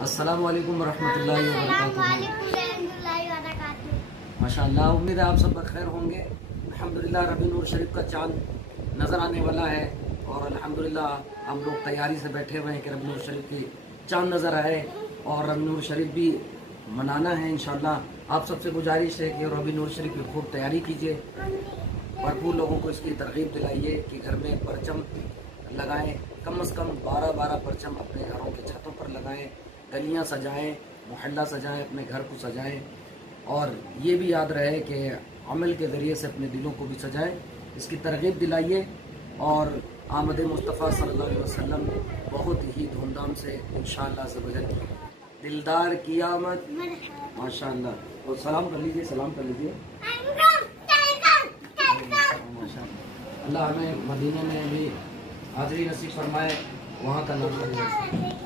अस्सलाम वालेकुम वरहमतुल्लाहि वबरकातुहू। माशाअल्लाह, उम्मीद है आप सब बखैर होंगे। अल्हम्दुलिल्लाह रबी नूर शरीफ का चाँद नज़र आने वाला है और अल्हम्दुलिल्लाह हम लोग तैयारी से बैठे हुए हैं कि रबी नूर शरीफ की चाँद नज़र आए और रबी नूर शरीफ भी मनाना है इंशाअल्लाह। आप सबसे गुजारिश है कि रबी नूर शरीफ की खूब तैयारी कीजिए, भरपूर लोगों को इसकी तरगीब दिलाइए कि घर में परचम लगाएं, कम से कम 12-12 परचम अपने घरों के छतों पर लगाएं, गलियां सजाएं, मोहल्ला सजाएं, अपने घर को सजाएं और ये भी याद रहे कि अमल के ज़रिए से अपने दिलों को भी सजाएं। इसकी तरगीब दिलाइए और आमद मुस्तफ़ा सल्लल्लाहु अलैहि वसल्लम बहुत ही धूमधाम से इंशाअल्लाह से बजट दिलदार की आमद। माशाअल्लाह, तो सलाम कर लीजिए, सलाम कर लीजिए। अल्लाह हमें मदीने में भी हाज़िरी नसीब फरमाए, वहाँ का नाम करें।